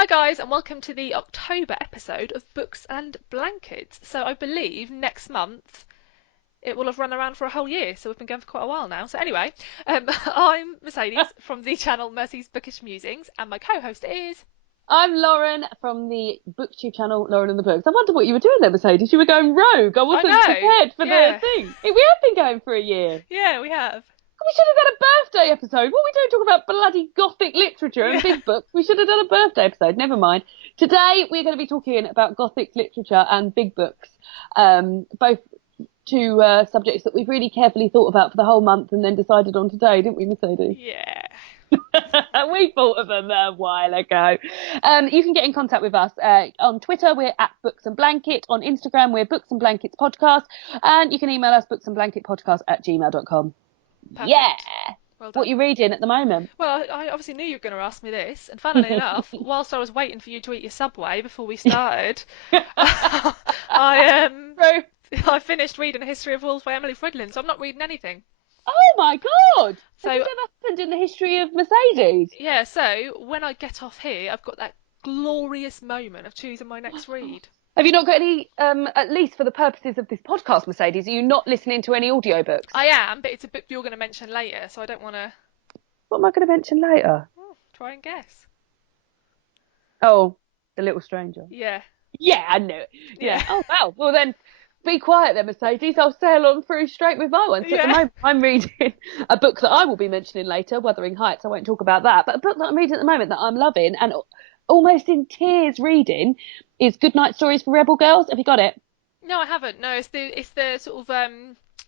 Hi guys, and welcome to the October episode of Books and Blankets. So I believe next month it will have run around for a whole year, so we've been going for quite a while now. So anyway, I'm Mercedes from the channel Mercy's Bookish Musings, and my co-host is... I'm Lauren from the BookTube channel, Lauren and the Books. I wonder what you were doing there, Mercedes. You were going rogue. I I wasn't know, prepared for the yeah, thing. We have been going for a year. yeah, we have. We should have done a birthday episode. What are we doing talking about bloody Gothic literature and Yeah. big books? We should have done a birthday episode. Never mind. Today we're going to be talking about Gothic literature and big books. Both two subjects that we've really carefully thought about for the whole month and then decided on today, didn't we, Mercedes? Yeah. We thought of them a while ago. You can get in contact with us on Twitter. We're at Books and Blanket. On Instagram, we're Books and Blankets Podcast. And you can email us booksandblanketpodcast@gmail.com. Yeah. Perfect. Well What done. are you reading at the moment? Well, I obviously knew you were going to ask me this, and funnily enough, whilst I was waiting for you to eat your Subway before we started, I True. I finished reading A History of Wolves by Emily Fridlin, so I'm not reading anything. Oh my God. Has So this ever happened in the history of Mercedes? yeah, so when I get off here, I've got that glorious moment of choosing my next read. Have you not got any, at least for the purposes of this podcast, Mercedes, are you not listening to any audiobooks? I am, but it's a book you're going to mention later, so I don't want to What am I going to mention later? try and guess. Oh, The Little Stranger. Yeah, Yeah, I knew it. yeah, Yeah. Oh, wow. Well, then be quiet then, Mercedes. I'll sail on through straight with my one. So at the yeah. moment, I'm reading a book that I will be mentioning later, Wuthering Heights. I won't talk about that. But a book that I'm reading at the moment that I'm loving and almost in tears reading is Goodnight Stories for Rebel Girls. Have you got it? No, I haven't. No, it's the sort of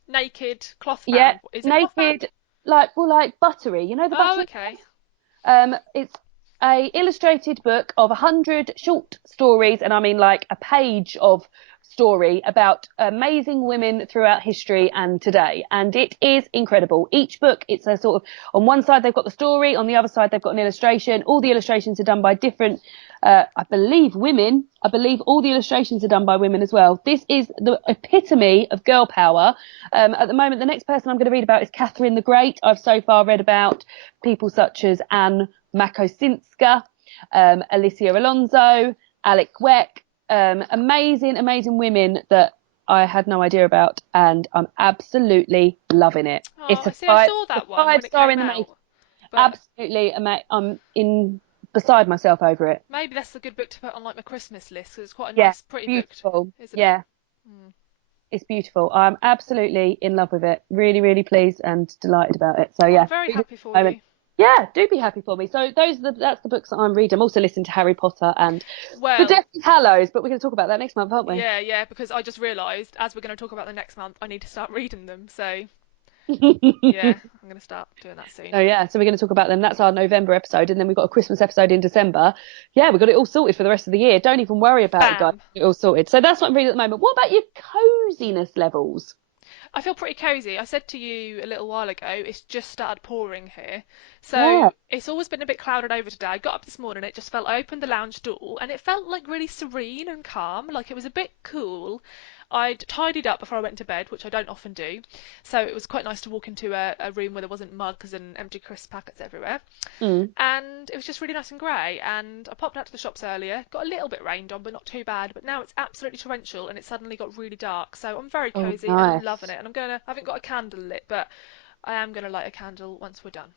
naked cloth Yeah. bound. Is it cloth bound? Naked, like buttery. You know the Oh, buttery? okay. It's a illustrated book of 100 short stories, and I mean like a page of story about amazing women throughout history and today. And it is incredible. Each book, it's a sort of, on one side they've got the story, on the other side they've got an illustration. All the illustrations are done by different, I believe, women. I believe all the illustrations are done by women as well. This is the epitome of girl power. At the moment, the next person I'm going to read about is Catherine the Great. I've so far read about people such as Anne Makosinska, Alicia Alonso, Alec Weck, amazing women that I had no idea about, and I'm absolutely loving it. Oh, It's I see. I saw that one when five it star came in the making. out, but Absolutely, I'm in beside myself over it. maybe that's a good book to put on like my Christmas list because it's quite a Yeah, nice, pretty book, beautiful. isn't it? Yeah, Mm. it's beautiful. I'm absolutely in love with it. Really pleased and delighted about it. So Oh, I'm yeah, very read it happy at the for moment. you. Yeah, do be happy for me. So that's the books that I'm reading. I'm also listening to Harry Potter and The Well, Deathly Hallows, but we're going to talk about that next month, aren't we? yeah, because I just realised as we're going to talk about the next month, I need to start reading them. So yeah, I'm going to start doing that soon. Oh yeah, so we're going to talk about them. That's our November episode, and then we've got a Christmas episode in December. Yeah, we've got it all sorted for the rest of the year. Don't even worry about it, guys. Bam. We've got it all sorted. So that's what I'm reading at the moment. What about your coziness levels? I feel pretty cosy. I said to you a little while ago, it's just started pouring here. Yeah. So it's always been a bit clouded over today. I got up this morning, it just felt, I opened the lounge door and it felt like really serene and calm, like it was a bit cool. I'd tidied up before I went to bed, which I don't often do. So it was quite nice to walk into a room where there wasn't mugs and empty crisp packets everywhere. Mm. And it was just really nice and grey. And I popped out to the shops earlier, got a little bit rained on, but not too bad. But now it's absolutely torrential, and it suddenly got really dark. So I'm very Oh, cosy, and I'm loving nice. it. And I haven't got a candle lit, but I am gonna light a candle once we're done.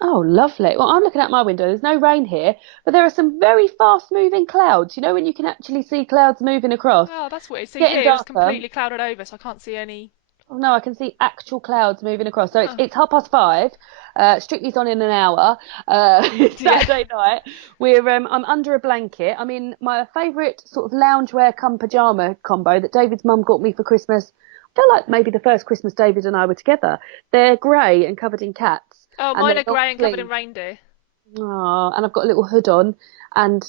Oh, lovely. Well, I'm looking out my window. There's no rain here, but there are some very fast-moving clouds. You know when you can actually see clouds moving across? Oh, that's weird. See, Getting here it's darker. completely clouded over, so I can't see any. Oh, no, I can see actual clouds moving across. So it's Oh, it's 5:30. Strictly's on in an hour. It's yeah. Saturday night. I'm under a blanket. I'm in my favourite sort of loungewear cum pajama combo that David's mum got me for Christmas. I feel like maybe the first Christmas David and I were together. They're grey and covered in cats, Oh, and mine they're are long grey and covered in sleeve. reindeer. Oh, and I've got a little hood on and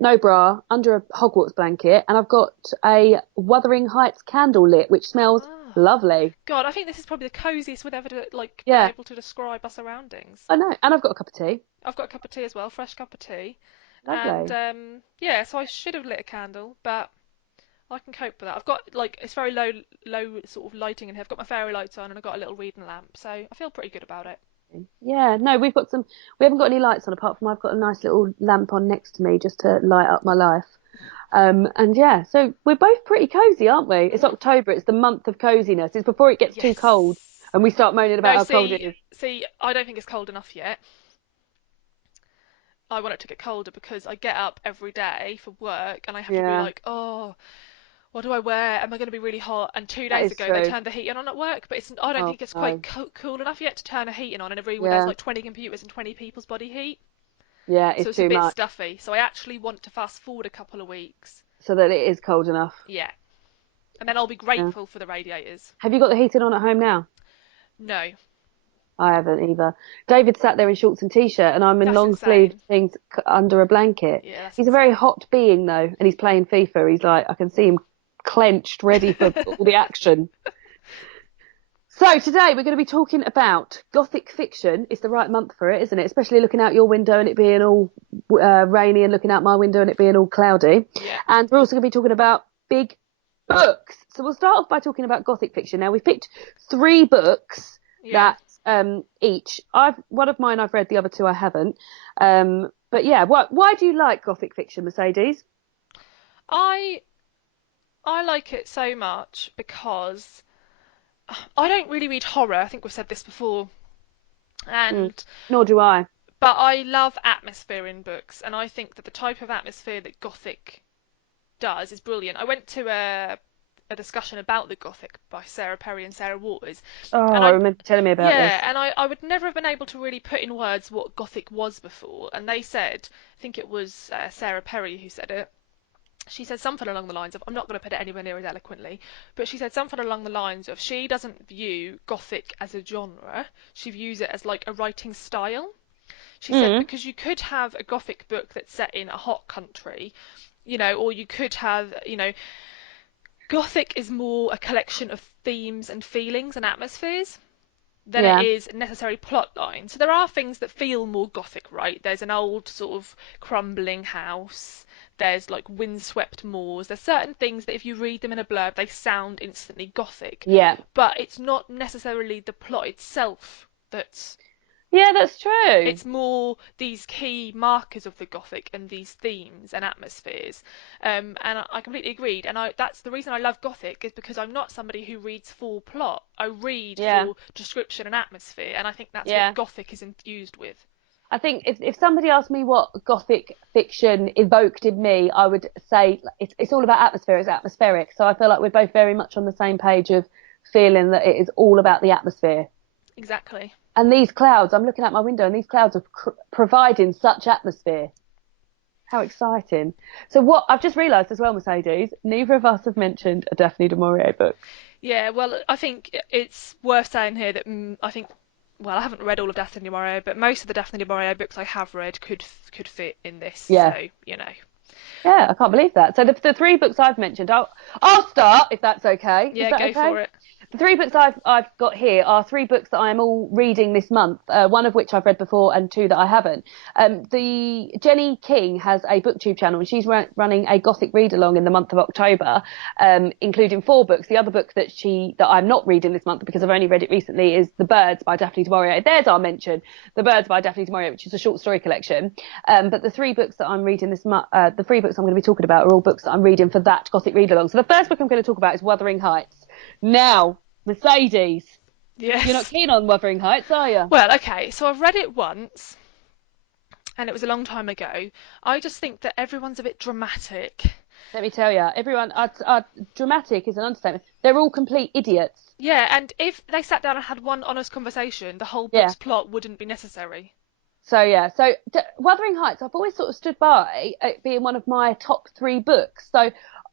no bra under a Hogwarts blanket, and I've got a Wuthering Heights candle lit, which smells Oh, lovely. God, I think this is probably the cosiest we've ever like been Yeah, able to describe our surroundings. I know, and I've got a cup of tea. I've got a cup of tea as well, fresh cup of tea. And Lovely. yeah, so I should have lit a candle, but I can cope with that. I've got like it's very low sort of lighting in here. I've got my fairy lights on and I've got a little reading lamp, so I feel pretty good about it. Yeah, no, we haven't got any lights on apart from I've got a nice little lamp on next to me just to light up my life. And yeah, so we're both pretty cozy, aren't we? It's October, it's the month of coziness. It's before it gets too cold Yes. and we start moaning about No, how cold it is. see, I don't think it's cold enough yet. I want it to get colder because I get up every day for work and I have to be Yeah, like, oh, what do I wear? Am I going to be really hot? And two that days is ago they true. turned the heating on at work, but I don't Oh think it's quite no. cool enough yet to turn a heating on in a room where there's Yeah, like 20 computers and 20 people's body heat. yeah, So it's it's a too bit much. stuffy. So I actually want to fast forward a couple of weeks. So that it is cold enough. Yeah. And then I'll be Yeah. grateful for the radiators. Have you got the heating on at home now? No, I haven't either. David sat there in shorts and t-shirt and I'm in that's long sleeved insane. things under a blanket. Yeah, that's He's a very insane. hot being though, and he's playing FIFA. He's like, I can see him clenched, ready for all the action. So today we're going to be talking about Gothic fiction. It's the right month for it, isn't it? Especially looking out your window and it being all rainy, and looking out my window and it being all cloudy. Yeah. And we're also going to be talking about big books. So we'll start off by talking about Gothic fiction. Now we've picked 3 books Yeah. that each. One of mine I've read, the other 2 I haven't. But yeah, why do you like Gothic fiction, Mercedes? I I like it so much because I don't really read horror. I think we've said this before. Mm, And nor do I. but I love atmosphere in books, and I think that the type of atmosphere that Gothic does is brilliant. I went to a discussion about the Gothic by Sarah Perry and Sarah Waters, Oh, and I remember you telling me about this. I would never have been able to really put in words what Gothic was before. And they said, I think it was Sarah Perry who said it. She said something along the lines of, I'm not going to put it anywhere near as eloquently, but she said something along the lines of she doesn't view Gothic as a genre, she views it as like a writing style. She said Mm, because you could have a Gothic book that's set in a hot country, or you could have, Gothic is more a collection of themes and feelings and atmospheres than it yeah, is necessary plot line. So there are things that feel more Gothic, right? There's an old sort of crumbling house. There's like windswept moors. There's certain things that if you read them in a blurb, they sound instantly Gothic. yeah. But it's not necessarily the plot itself that's Yeah, that's true. it's more these key markers of the Gothic and these themes and atmospheres. And I completely agreed. And that's the reason I love Gothic is because I'm not somebody who reads for plot. I read Yeah, for description and atmosphere. And I think that's what yeah. Gothic is infused with. I think if somebody asked me what Gothic fiction evoked in me, I would say it's all about atmosphere. It's atmospheric. So I feel like we're both very much on the same page of feeling that it is all about the atmosphere. Exactly. And these clouds, I'm looking out my window, and these clouds are providing such atmosphere. How exciting! So what I've just realised as well, Mercedes, neither of us have mentioned a Daphne du Maurier book. Yeah, well, I think it's worth saying here that well, I haven't read all of Daphne du Maurier, but most of the Daphne du Maurier books I have read could fit in this. Yeah, So, yeah, I can't believe that. So the 3 books I've mentioned, I'll start if that's okay. Is yeah, that go okay? for it. The 3 books I've got here are 3 books that I'm all reading this month. One of which I've read before, and 2 that I haven't. The Jenny King has a booktube channel, and she's running a Gothic read along in the month of October, including 4 books. The other book that I'm not reading this month because I've only read it recently is The Birds by Daphne du Maurier. There's our mention, The Birds by Daphne du Maurier, which is a short story collection. But the 3 books that I'm reading this month, the 3 books I'm going to be talking about are all books that I'm reading for that Gothic read along. So the first book I'm going to talk about is Wuthering Heights. Now, Mercedes, you're not Yes. keen on Wuthering Heights, are you? Well, okay, so I've read it once, and it was a long time ago. I just think that everyone's a bit dramatic. Let me tell you, everyone, dramatic is an understatement. They're all complete idiots. Yeah, and if they sat down and had one honest conversation, the whole Yeah. book's plot wouldn't be necessary. So yeah, Wuthering Heights, I've always sort of stood by it being one of my top 3 books. So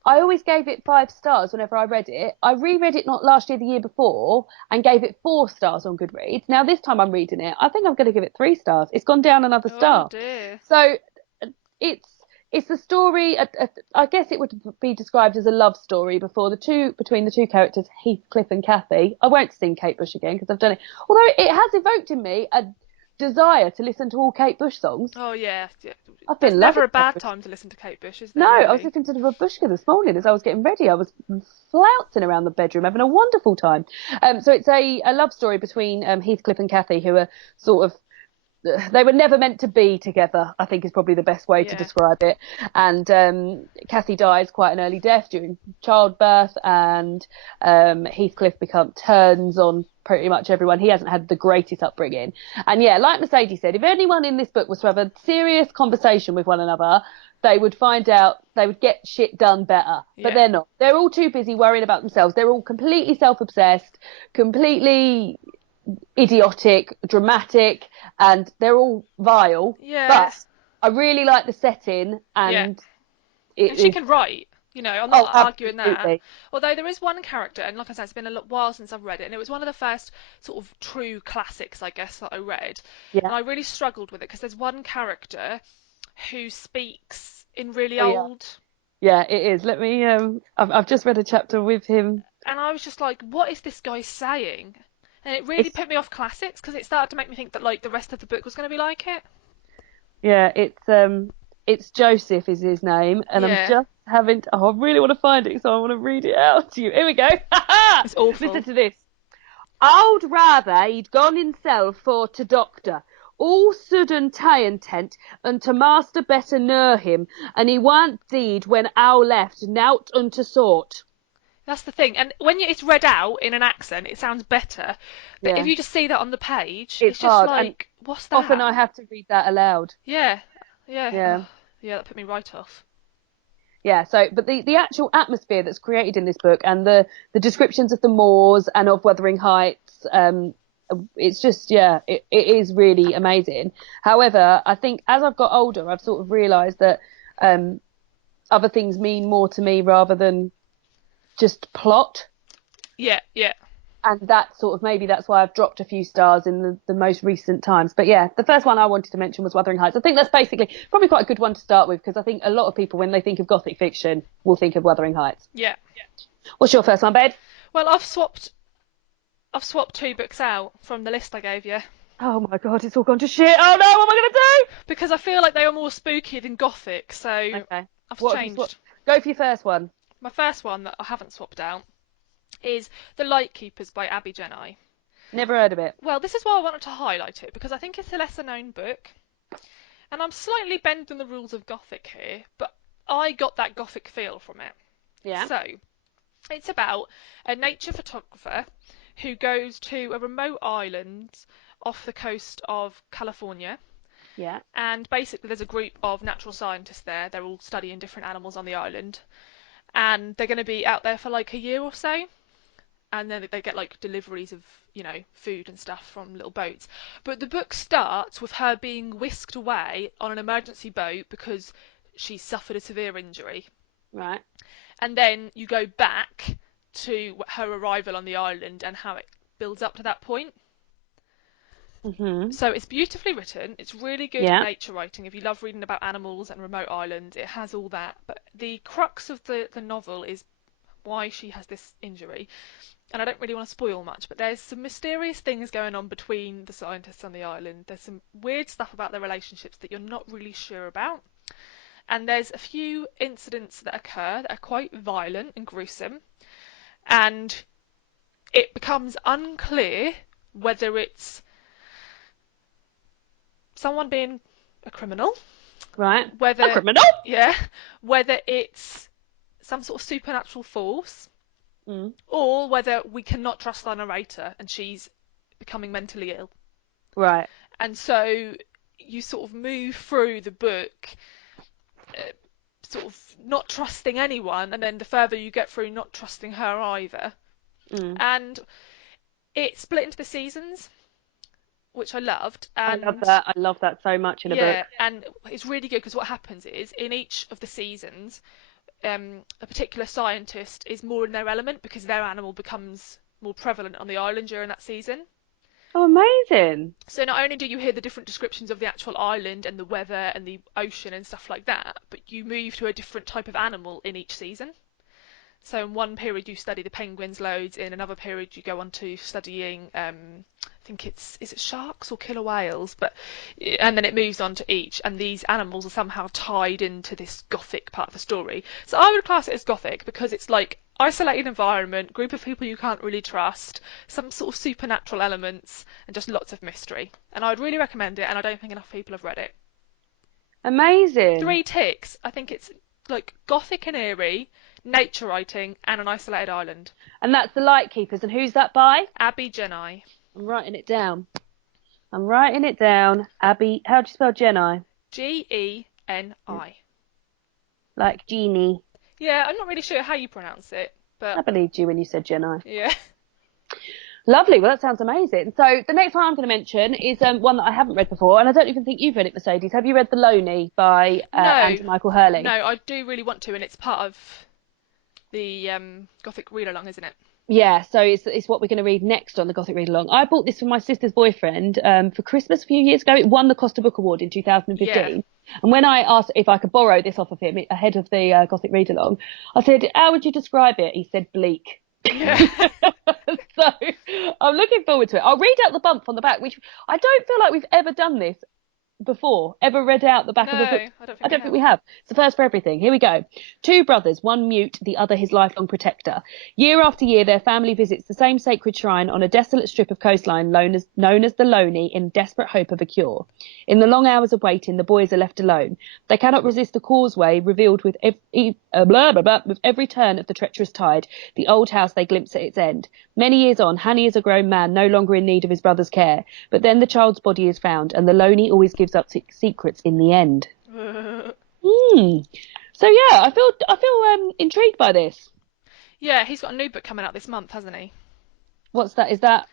I always gave it 5 stars whenever I read it. I reread it not last year, the year before, and gave it 4 stars on Goodreads. Now this time I'm reading it, I think I'm going to give it 3 stars. It's gone down another Oh star. dear. So it's it's the story. I guess it would be described as a love story between the two characters, Heathcliff and Kathy. I won't sing Kate Bush again because I've done it. Although it has evoked in me a desire to listen to all Kate Bush songs. Oh yeah, I've That's been never loving a bad Kate Bush. time to listen to Kate Bush, is No, there, I was really? listening to the Babushka this morning as I was getting ready. I was flouncing around the bedroom, having a wonderful time. So it's a love story between Heathcliff and Cathy, who are sort of they were never meant to be together, I think is probably the best way to Yeah. describe it. And Cathy dies quite an early death during childbirth, and Heathcliff turns on pretty much everyone. He hasn't had the greatest upbringing. And yeah, like Mercedes said, if anyone in this book was to have a serious conversation with one another, they would find out they would get shit done better. But Yeah. they're not. They're all too busy worrying about themselves. They're all completely self-obsessed, completely idiotic, dramatic, and they're all vile. Yeah. But I really like the setting, Yeah. and it And she is. can write. You know, I'm Oh, not arguing that. absolutely. Although there is one character, and like I said, it's been a while since I've read it, and it was one of the first sort of true classics, I guess, that I read. Yeah. And I really struggled with it because there's one character who speaks in really Oh, yeah. old. Yeah, it is. Let me. I've just read a chapter with him. And I was just like, what is this guy saying? And it really It's put me off classics because it started to make me think that like the rest of the book was going to be like it. yeah, it's Joseph is his name, and I'm Yeah, just having. Oh, I really want to find it, so I want to read it out to you. Here we go. it's Listen awful. to this. I'd rather he'd gone himself for to doctor, all sudden tent, and to master better nor him, and he warn't deed when owl left, nowt unto sort. That's the thing. And when it's read out in an accent, it sounds better. But if Yeah, you just see that on the page, it's it's just hard, and like, what's often that? I have to read that aloud. Yeah, yeah, Yeah. oh, yeah. That put me right off. Yeah, so but the actual atmosphere that's created in this book and the descriptions of the moors and of Wuthering Heights, it's just it is really amazing. However, I think as I've got older, I've sort of realised that um, other things mean more to me rather than just plot. Yeah, yeah, And that sort of maybe that's why I've dropped a few stars in the most recent times. But yeah, the first one I wanted to mention was Wuthering Heights. I think that's basically probably quite a good one to start with because I think a lot of people, when they think of Gothic fiction, will think of Wuthering Heights. yeah. What's your first one, babe? Well, I've swapped two books out from the list I gave you Oh my god, it's all gone to shit. Oh no, what am I because I feel like they are more spooky than gothic. going So to do? Okay. I've What have you swapped? changed. Go for your first one. My first one that I haven't swapped out is The Lightkeepers by Abby Jenai. Never heard of it. Well, this is why I wanted to highlight it because I think it's a lesser known book. And I'm slightly bending the rules of Gothic here, but I got that Gothic feel from it. Yeah. So, it's about a nature photographer who goes to a remote island off the coast of California. Yeah. And basically, there's a group of natural scientists there. They're all studying different animals on the island. And they're going to be out there for like a year or so. And then they get like deliveries of, food and stuff from little boats. But the book starts with her being whisked away on an emergency boat because she suffered a severe injury. Right. And then you go back to her arrival on the island and how it builds up to that point. Mhm. So it's beautifully written. It's really good Yeah. nature writing. If you love reading about animals and remote islands, it has all that. But the crux of the novel is why she has this injury. And I don't really want to spoil much, but there's some mysterious things going on between the scientists on the island. There's some weird stuff about their relationships that you're not really sure about. And there's a few incidents that occur that are quite violent and gruesome. And it becomes unclear whether it's someone being a criminal, Right. A whether, criminal. yeah, whether it's some sort of supernatural force, Mm. or whether we cannot trust our narrator and she's becoming mentally ill. Right. And so you sort of move through the book, sort of not trusting anyone, and then the further you get through, not trusting her either. Mm. And it split into the seasons, which I loved. I love And that. I love that so much in a book. yeah, and it's really good because what happens is in each of the seasons, a particular scientist is more in their element because their animal becomes more prevalent on the island during that season. Oh, amazing. So not only do you hear the different descriptions of the actual island and the weather and the ocean and stuff like that, but you move to a different type of animal in each season. So in one period you study the penguins loads, in another period you go on to studying think is it sharks or killer whales, but and then it moves on to each, and these animals are somehow tied into this Gothic part of the story. So I would class it as Gothic because it's like isolated environment, group of people you can't really trust, some sort of supernatural elements, and just lots of mystery. And I'd really recommend it, and I don't think enough people have read it. Amazing. 3 ticks. I think it's like Gothic and eerie, nature writing, and an isolated island. And that's The Lightkeepers. And who's that by? Abby Genai. I'm writing it down. Abby, how do you spell Jedi? Geni. Like genie. Yeah, I'm not really sure how you pronounce it, I but believed you when you said Jedi. yeah. Lovely. Well, that sounds amazing. So the next one I'm going to mention is one that I haven't read before, and I don't even think you've read it, Mercedes. Have you read The Loney by No, Andrew Michael Hurley? no, I do really want to, and it's part of the Gothic read along, isn't it? Yeah, so it's what we're going to read next on the Gothic Read Along. I bought this for my sister's boyfriend for Christmas a few years ago. It won the Costa Book Award in 2015. Yeah. And when I asked if I could borrow this off of him ahead of the Gothic Read Along, I said, how would you describe it? He said bleak. Yeah. So I'm looking forward to it. I'll read out the bump on the back, which I don't feel like we've ever done this before, ever read out the back of a book. I don't I think don't think we have. It's the first for everything. Here we go. Two brothers, one mute, the other his lifelong protector. Year after year, their family visits the same sacred shrine on a desolate strip of coastline known as the Loney in desperate hope of a cure. In the long hours of waiting, the boys are left alone. They cannot resist the causeway revealed with every turn of the treacherous tide, the old house they glimpse at its end. Many years on, Hanny is a grown man, no longer in need of his brother's care. But then the child's body is found, and the Loney always gives up secrets in the end. So yeah, I feel intrigued by this. Yeah, he's got a new book coming out this month, hasn't he? What's that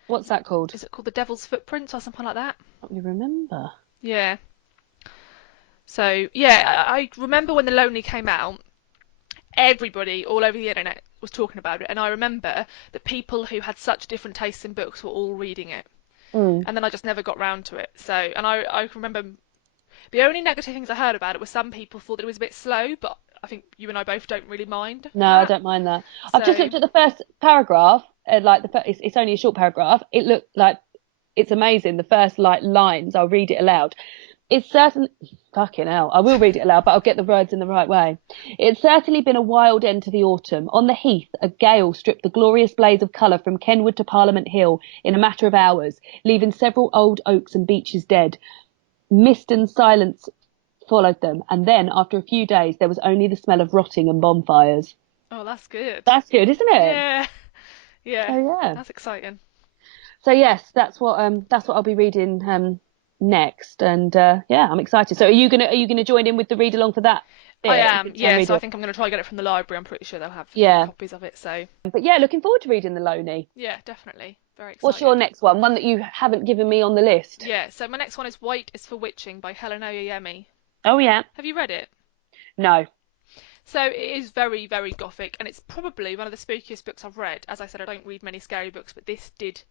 called? Is it called The Devil's Footprints or something like that? I don't really remember. Yeah. So yeah, I remember when The Lonely came out, everybody all over the internet was talking about it, and I remember that people who had such different tastes in books were all reading it, and then I just never got round to it. So, and I remember the only negative things I heard about it was some people thought that it was a bit slow, but I think you and I both don't really mind No, I that. don't mind that. I've just So looked at the first paragraph, it's only a short paragraph. It looked like it's amazing. The first lines, I'll read it aloud. It's certainly, fucking hell, I will read it aloud, but I'll get the words in the right way. It's certainly been a wild end to the autumn. On the heath, a gale stripped the glorious blaze of colour from Kenwood to Parliament Hill in a matter of hours, leaving several old oaks and beeches dead. Mist and silence followed them, and then, after a few days, there was only the smell of rotting and bonfires. oh, that's good. That's good, isn't it? Yeah, yeah, So yeah. that's exciting. So yes, that's what I'll be reading next, and yeah, I'm excited. So are you gonna join in with the read along for that bit? I am, yeah. So I it? think I'm going to try and get it from the library. I'm pretty sure they'll have a few Yeah. copies of it. So But yeah, looking forward to reading the Loney. yeah, definitely. Very excited. What's your next one? One that you haven't given me on the list? Yeah, so my next one is White is for Witching by Helen Oyeyemi. Oh yeah. Have you read it? No. So it is very, very gothic, and it's probably one of the spookiest books I've read. As I said, I don't read many scary books, but this did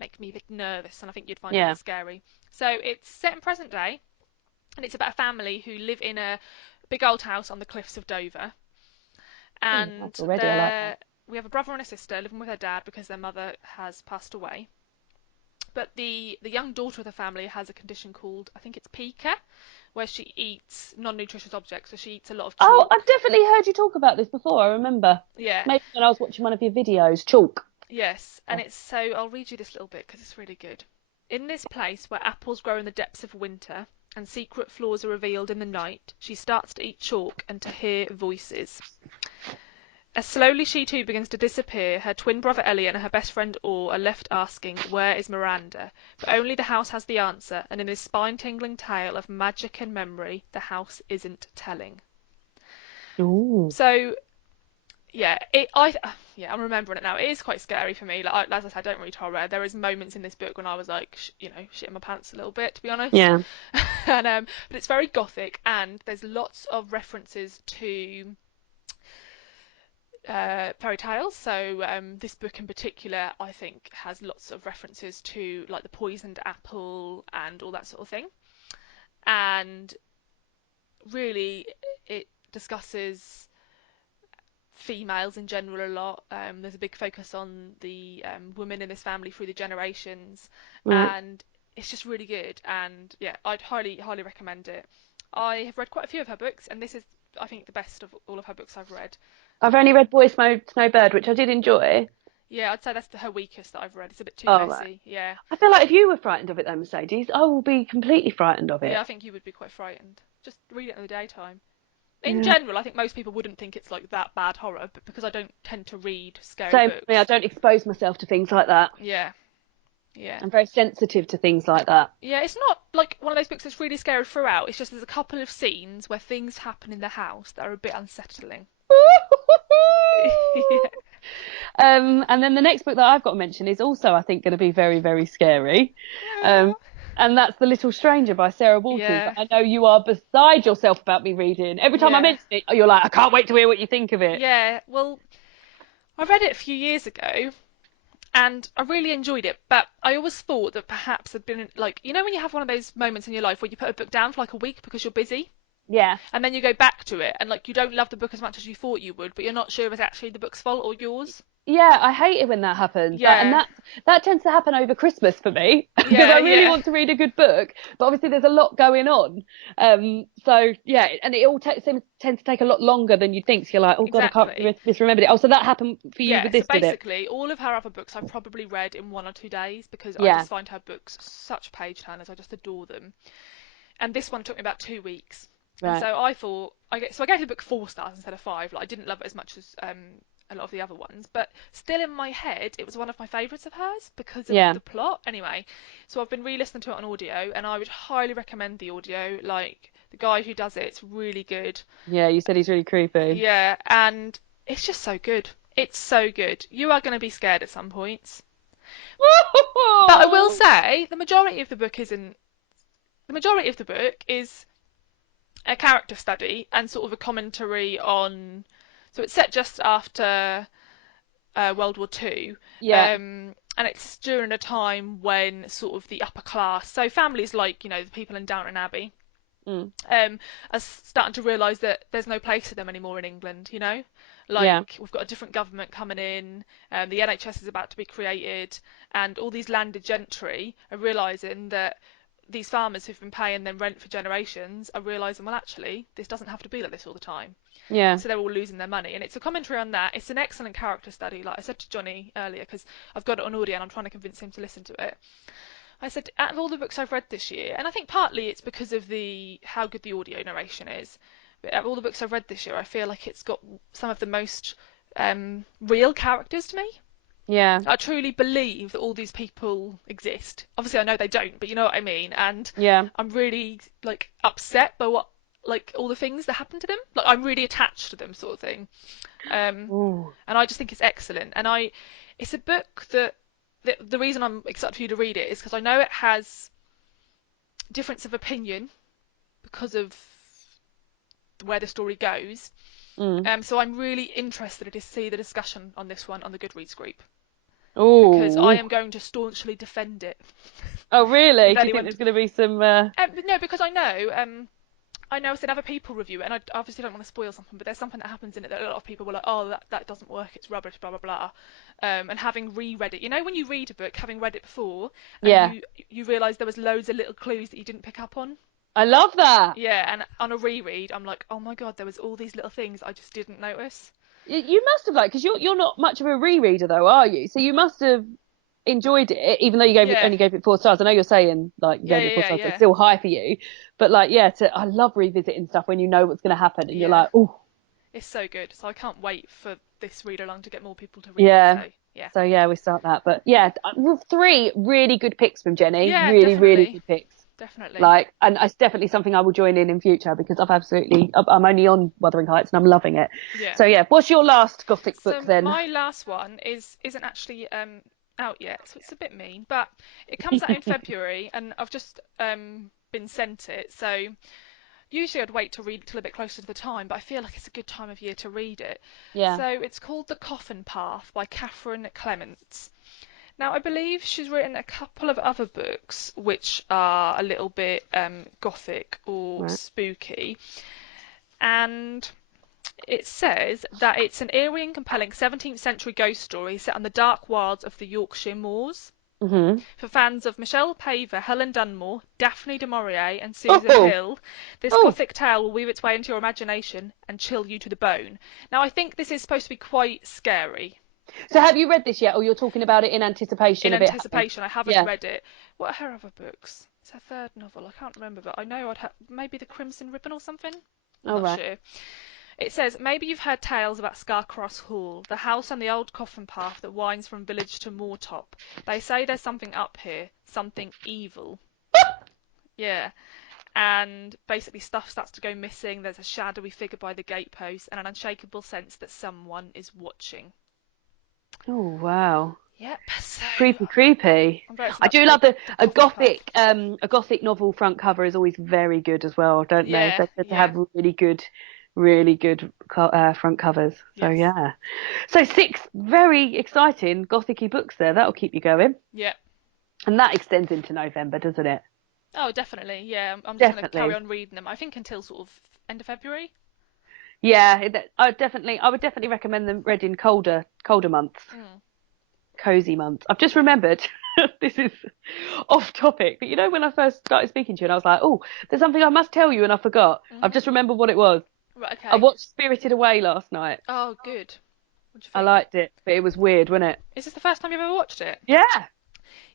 make me a bit nervous, and I think you'd find it a bit scary. So it's set in present day, and it's about a family who live in a big old house on the cliffs of Dover. And already I like that. we have a brother and a sister living with her dad because their mother has passed away. But the young daughter of the family has a condition called, I think it's pica, where she eats non-nutritious objects. So she eats a lot of chalk. Oh, I've definitely heard you talk about this before. I remember. Yeah. Maybe when I was watching one of your videos, chalk. Yes, and it's so I'll read you this little bit because it's really good. In this place where apples grow in the depths of winter and secret floors are revealed in the night, she starts to eat chalk and to hear voices. As slowly she too begins to disappear, her twin brother Elliot and her best friend Orr are left asking, where is Miranda? But only the house has the answer, and in this spine-tingling tale of magic and memory, the house isn't telling. Ooh. So, yeah, I'm remembering it now. It is quite scary for me. Like, as I said, I don't read horror. There is moments in this book when I was like, shitting my pants a little bit, to be honest. Yeah. And but it's very gothic, and there's lots of references to fairy tales. So this book in particular, I think, has lots of references to like the poisoned apple and all that sort of thing. And really, it discusses females in general a lot. There's a big focus on the women in this family through the generations, Right. and it's just really good. And yeah, I'd highly recommend it. I have read quite a few of her books, and this is, I think, the best of all of her books I've read. I've only read Boy Snowbird, which I did enjoy. Yeah, I'd say that's her weakest that I've read. It's a bit too Oh, right. messy. Yeah. I feel like if you were frightened of it though, Mercedes, I will be completely frightened of Yeah, it. I think you would be quite frightened. Just read it in the daytime. In Yeah. general, I think most people wouldn't think it's like that bad horror, but because I don't tend to read scary Same for me. I books. don't expose myself to things like that. Yeah, yeah. I'm very sensitive to things like that. Yeah, it's not like one of those books that's really scary throughout. It's just there's a couple of scenes where things happen in the house that are a bit unsettling. Yeah. And then the next book that I've got to mention is also, I think, going to be very, very scary. Um, and that's The Little Stranger by Sarah Waters. Yeah, I know you are beside yourself about me reading. Every time I yeah, mention it, you're like, I can't wait to hear what you think of it. yeah. Well, I read it a few years ago, and I really enjoyed it, but I always thought that perhaps there'd been like, you know, when you have one of those moments in your life where you put a book down for like a week because you're busy, Yeah. and then you go back to it, and like you don't love the book as much as you thought you would, but you're not sure if it's actually the book's fault or yours. Yeah, I hate it when that happens. And Yeah, that tends to happen over Christmas for me because yeah, I really yeah, want to read a good book, but obviously there's a lot going on. So yeah, and it all tends to take a lot longer than you'd think. So you're like, oh God, I can't exactly. misremember it. Oh, so that happened for you Yeah, with so this, did it? basically, all of her other books I've probably read in 1 or 2 days because I Yeah, just find her books such page turners. I just adore them. And this one took me about 2 weeks. And right. so I gave the book 4 stars instead of five. Like I didn't love it as much as a lot of the other ones, but still in my head it was one of my favourites of hers because of Yeah, the plot. Anyway, so I've been re-listening to it on audio, and I would highly recommend the audio. Like the guy who does it's really good. yeah. You said he's really creepy. Yeah, and it's just so good. It's so good. You are going to be scared at some points. But I will say the majority of the book isn't. The majority of the book is a character study and sort of a commentary on. So it's set just after World War Two, Yeah. and it's during a time when sort of the upper class, so families like the people in Downton Abbey, Mm, are starting to realise that there's no place for them anymore in England. yeah. Like we've got a different government coming in, the NHS is about to be created, and all these landed gentry are realising that these farmers who've been paying them rent for generations are realising, well, actually, this doesn't have to be like this all the time. Yeah. So they're all losing their money, and it's a commentary on that. It's an excellent character study. Like I said to Johnny earlier, because I've got it on audio and I'm trying to convince him to listen to it. I said, out of all the books I've read this year, and I think partly it's because of the how good the audio narration is, but out of all the books I've read this year, I feel like it's got some of the most real characters to me. Yeah. I truly believe that all these people exist. Obviously, I know they don't, but you know what I mean. And Yeah. I'm really like upset by like all the things that happen to them. Like I'm really attached to them, sort of thing. Um, Ooh. and I just think it's excellent. And it's a book that the reason I'm excited for you to read it is because I know it has difference of opinion because of where the story goes. Mm. So I'm really interested to see the discussion on this one on the Goodreads group because I Ooh. am going to staunchly defend it. Oh, really? If Do you think anyone, there's going to be some? no, because I know I've seen other people review it, and I obviously don't want to spoil something, but there's something that happens in it that a lot of people were like, oh, that doesn't work, it's rubbish, blah blah blah. And having reread it, when you read a book, having read it before, and Yeah. you realise there was loads of little clues that you didn't pick up on. I love that. Yeah, and on a reread, I'm like, oh my god, there was all these little things I just didn't notice. You must have because you're not much of a rereader though, are you? So you must have enjoyed it, even though Yeah, only gave it 4 stars. I know you're saying like you yeah, gave it yeah, four yeah, stars, but it's yeah, still high for you. But like, yeah, I love revisiting stuff when you know what's going to happen, and you're yeah. like, oh, It's so good. So I can't wait for this read along to get more people to read it. yeah. So yeah, So yeah, we start that. But yeah, three really good picks from Jenny. yeah, Really, really definitely, good picks. definitely. Like, and it's definitely something I will join in future because I'm only on Wuthering Heights and I'm loving it. Yeah. So yeah, what's your last Gothic book So then? my last one isn't actually out yet, so it's a bit mean, but it comes out in February, and I've just been sent it. So usually I'd wait to read it till a bit closer to the time, but I feel like it's a good time of year to read it. Yeah. So it's called The Coffin Path by Catherine Clements. Now I believe she's written a couple of other books which are a little bit gothic or Right. spooky, and It says that it's an eerie and compelling 17th century ghost story set on the dark wilds of the Yorkshire moors. Hmm. For fans of Michelle Paver, Helen Dunmore, Daphne du Maurier, and Susan Oh, Hill, this oh. gothic tale will weave its way into your imagination and chill you to the bone. Now, I think this is supposed to be quite scary. So have you read this yet, or you're talking about it in In anticipation of it happening? anticipation, I haven't Yeah. read it. What are her other books? It's her third novel. I can't remember, but I know I'd have maybe The Crimson Ribbon or something. I'm All not right. sure. It says, maybe you've heard tales about Scarcross Hall, the house on the old Coffin Path that winds from village to moortop. They say there's something up here, something evil. Yeah. And basically stuff starts to go missing. There's a shadowy figure by the gatepost and an unshakable sense that someone is watching. Oh, wow. Yep, so Creepy, creepy. I'm very excited. I That's do called love the Coffin Path. a gothic novel front cover is always very good as well, don't they? Yeah, They tend to yeah, have really good front covers. So yes, yeah. So 6 very exciting gothicy books there. That'll keep you going, yeah. and that extends into November, doesn't it? Oh, definitely. Yeah, I'm just going to carry Definitely. on reading them. I think until sort of end of February. Yeah, I would definitely recommend them read in colder months, Mm. cozy months. I've just remembered. This is off topic, but you know when I first started speaking to you and I was like, oh, there's something I must tell you and I forgot. I've Mhm. just remembered what it was. Right. I Okay. watched Spirited Away last night. Oh, good. What do you I think? liked it, but it was weird, wasn't it? Is this the first time you've ever watched it? Yeah.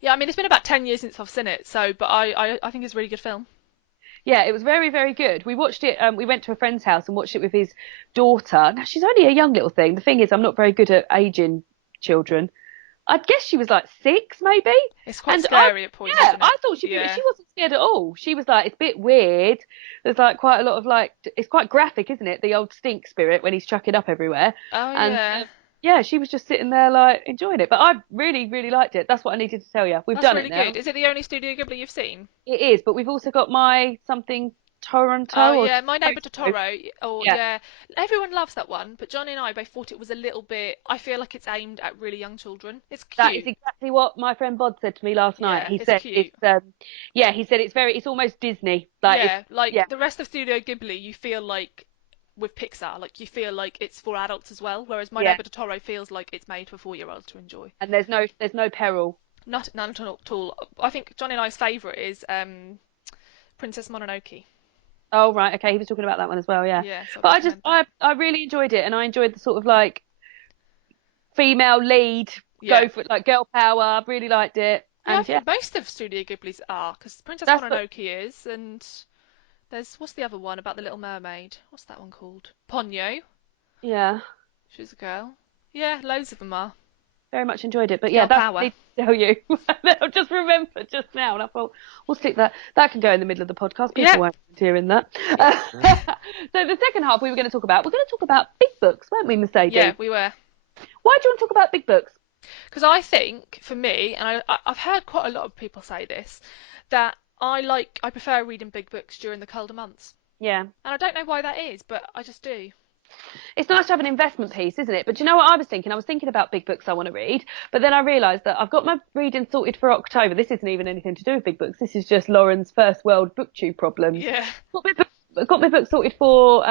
Yeah, I mean it's been about 10 years since I've seen it, so but I think it's a really good film. Yeah, it was very, very good. We watched it, we went to a friend's house and watched it with his daughter. Now, she's only a young little thing. The thing is, I'm not very good at aging children. I guess she was like 6, maybe. It's quite And I, scary at points, yeah, isn't it? I thought Yeah. she wasn't scared at all. She was like, it's a bit weird. There's like quite a lot of like, it's quite graphic, isn't it? The old stink spirit when he's chucking up everywhere. Oh And yeah. yeah, she was just sitting there like enjoying it. But I really, really liked it. That's what I needed to tell you. We've That's done really it good. now. Is it the only Studio Ghibli you've seen? It is, but we've also got my something Oh Toronto or yeah, My Neighbor Totoro. Totoro. Or Yeah, yeah, everyone loves that one, but Johnny and I both thought it was a little bit. I feel like it's aimed at really young children. It's that is cute. exactly what my friend Bod said to me last night. Yeah, He it's said cute. yeah, he said it's almost Disney. Like it's Yeah, like yeah, the rest of Studio Ghibli, you feel like with Pixar, like you feel like it's for adults as well, whereas My yeah. Neighbor Totoro feels like it's made for 4-year-olds to enjoy. And there's no peril. Not none at all. I think Johnny and I's favourite is Princess Mononoke. Oh right, okay, he was talking about that one as well, yeah. Yeah, so I'd But recommend that. I really enjoyed it, and I enjoyed the sort of like female lead, Yeah. go for like girl power. I really liked it, Yeah, I and yeah, think most of Studio Ghibli's are, because Princess that's what. Mononoke is, and there's, what's the other one about the Little Mermaid? What's that one called? Ponyo. Yeah, She's a girl. Yeah, loads of them are. very much enjoyed it. But yeah, Girl that's what I power. need to tell you. I've just remembered just now, and I thought we'll stick that. That can go in the middle of the podcast. People Yep. won't mind hearing that. So the second half we're going to talk about big books, weren't we, Yeah, Mercedes? we were. Why do you want to talk about big books? Because I think, for me, and I've heard quite a lot of people say this, that I prefer reading big books during the colder months. Yeah. And I don't know why that is, but I just do. It's nice to have an investment piece, isn't it? But do you know what I was thinking? I was thinking about big books I want to read, but then I realised that I've got my reading sorted for October. This isn't even anything to do with big books. This is just Lauren's first world booktube problems. Yeah. Got my book sorted for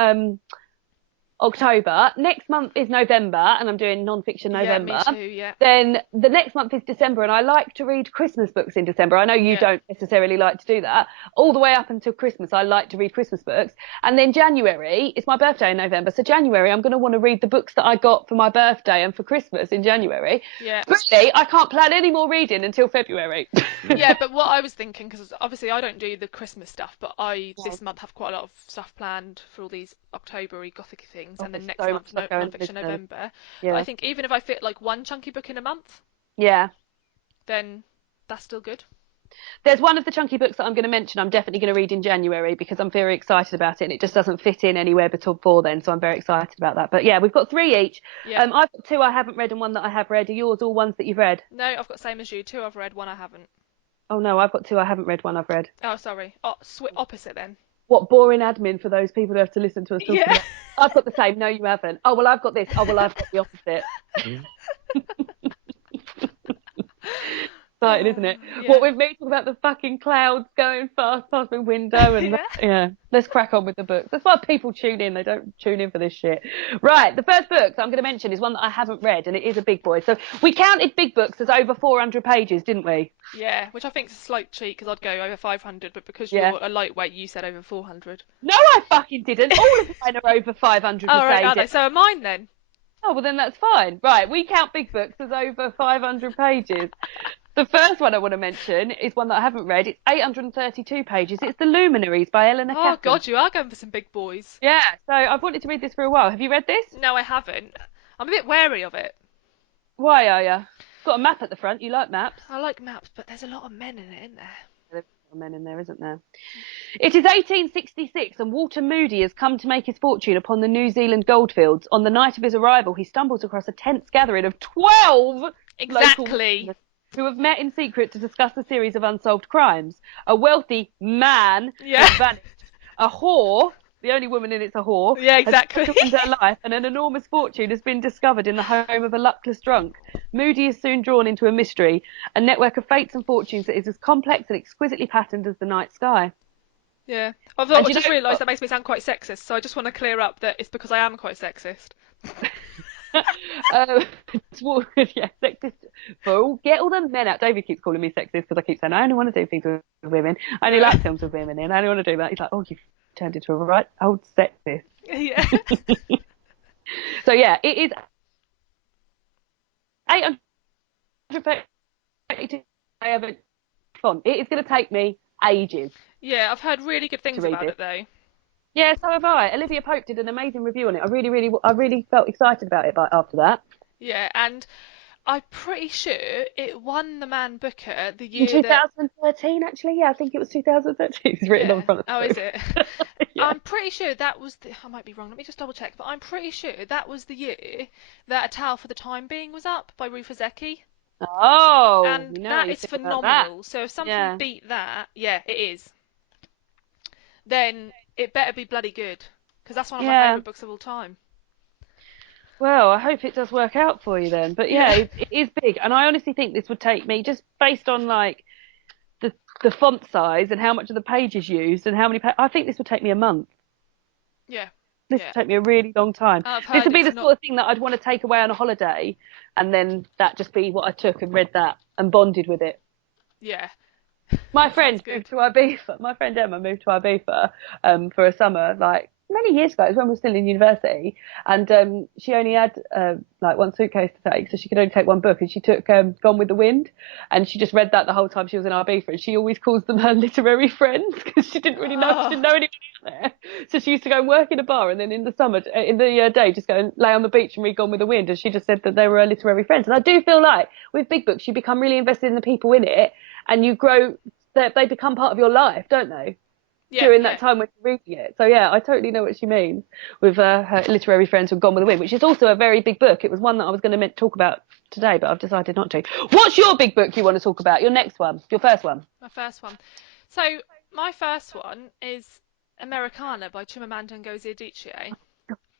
October. Next month is November, and I'm doing non-fiction Yeah, me November. too, yeah. Then the next month is December, and I like to read Christmas books in December. I know you Yeah. don't necessarily like to do that. All the way up until Christmas, I like to read Christmas books. And then January, it's my birthday in November, so January, I'm going to want to read the books that I got for my birthday and for Christmas in January. Yeah. Really, I can't plan any more reading until February. Yeah, but what I was thinking, because obviously I don't do the Christmas stuff, but I Yeah. this month have quite a lot of stuff planned for all these October-y gothic things, Oh, and then there's next so much month stuff going on this non-fiction term. November. But I Yeah. think even if I fit like one chunky book in a month, Yeah. then that's still good. There's one of the chunky books that I'm going to mention I'm definitely going to read in January because I'm very excited about it and it just doesn't fit in anywhere before then, so I'm very excited about that. But yeah, we've got 3 each. Yeah. I've got 2 I haven't read and 1 that I have read. Are yours all ones that you've read? No, I've got same as you. 2 I've read, 1 I haven't. Oh no, I've got 2 I haven't read, 1 I've read. Oh, sorry. Oh, opposite then. What boring admin for those people who have to listen to us talk Yeah. about. I've got the same. No, you haven't. Oh well, I've got this. Oh well, I've got the opposite. exciting, isn't it? What Yeah. with me talking about the fucking clouds going fast past my window and Yeah. yeah, let's crack on with the books. That's why people tune in. They don't tune in for this shit. Right, the first book that I'm going to mention is one that I haven't read, and it is a big boy. So we counted big books as over 400 pages, didn't we? Yeah, which I think is a slight cheat because I'd go over 500, but because Yeah. you're a lightweight, you said over 400. No, I fucking didn't. All of mine are over 500 All right, are pages. they? So are mine then. Oh, well, then that's fine. Right, we count big books as over 500 pages. The first one I want to mention is one that I haven't read. It's 832 pages. It's The Luminaries by Eleanor Oh Catton. God, you are going for some big boys. Yeah, so I've wanted to read this for a while. Have you read this? No, I haven't. I'm a bit wary of it. Why are you? It's got a map at the front. You like maps? I like maps, but there's a lot of men in it, isn't there? There's a lot of men in there, isn't there? It is 1866 and Walter Moody has come to make his fortune upon the New Zealand goldfields. On the night of his arrival, he stumbles across a tense gathering of 12 local Exactly. men who have met in secret to discuss a series of unsolved crimes. A wealthy man Yeah. has vanished. A whore, the only woman in it's a whore, Yeah, has exactly. ruined her life, and an enormous fortune has been discovered in the home of a luckless drunk. Moody is soon drawn into a mystery, a network of fates and fortunes that is as complex and exquisitely patterned as the night sky. Yeah. And I you just know realised what? that makes me sound quite sexist, so I just want to clear up that it's because I am quite sexist. uh, yeah, sexist. Get all the men out. David keeps calling me sexist because I keep saying I only want to do things with women. I only Yeah. like films with women in. I only want to do that. He's like, oh, you've turned into a right old sexist. Yeah. So yeah, it is 832. I have a font. It is going to take me ages Yeah, I've heard really good to things read about this. it though. Yeah, so have I. Olivia Pope did an amazing review on it. I really felt excited about it after that. Yeah, and I'm pretty sure it won the Man Booker the In year that. 2013, actually, yeah, I think it was 2013. It's written on the Yeah. front of Oh, the is book. it? Yeah. I'm pretty sure that was the. I might be wrong. Let me just double check. But I'm pretty sure that was the year that A Tale for the Time Being was up by Ruth Ozeki. Oh, And we know how that you is feel about that. phenomenal. So if something Yeah. beat that, yeah, it is. Then it better be bloody good, because that's one of my Yeah. favourite books of all time. Well, I hope it does work out for you then. But yeah, Yeah. it is big, and I honestly think this would take me just based on like the the font size and how much of the page is used and how many. I think this would take me a month. Yeah. This Yeah. would take me a really long time. I've This heard would be it's the not. sort of thing that I'd want to take away on a holiday, and then that just be what I took and read that and bonded with it. Yeah. My That sounds friend good. moved to Ibiza. My friend Emma moved to Ibiza for a summer, like many years ago. It was when we were still in university, and she only had like one suitcase to take, so she could only take one book. And she took Gone with the Wind, and she just read that the whole time she was in Ibiza. And she always calls them her literary friends because she didn't really know, she Oh. didn't know anyone there. So she used to go and work in a bar, and then in the summer, in the day, just go and lay on the beach and read Gone with the Wind. And she just said that they were her literary friends. And I do feel like with big books, you become really invested in the people in it, and you grow. They become part of your life, don't they? Yeah. During Yeah. that time when you're reading it. So yeah, I totally know what she means with her literary friends who've Gone with the Wind, which is also a very big book. It was one that I was going to talk about today, but I've decided not to. What's your big book you want to talk about? Your next one, your first one. My first one. So my first one is Americanah by Chimamanda Ngozi Adichie.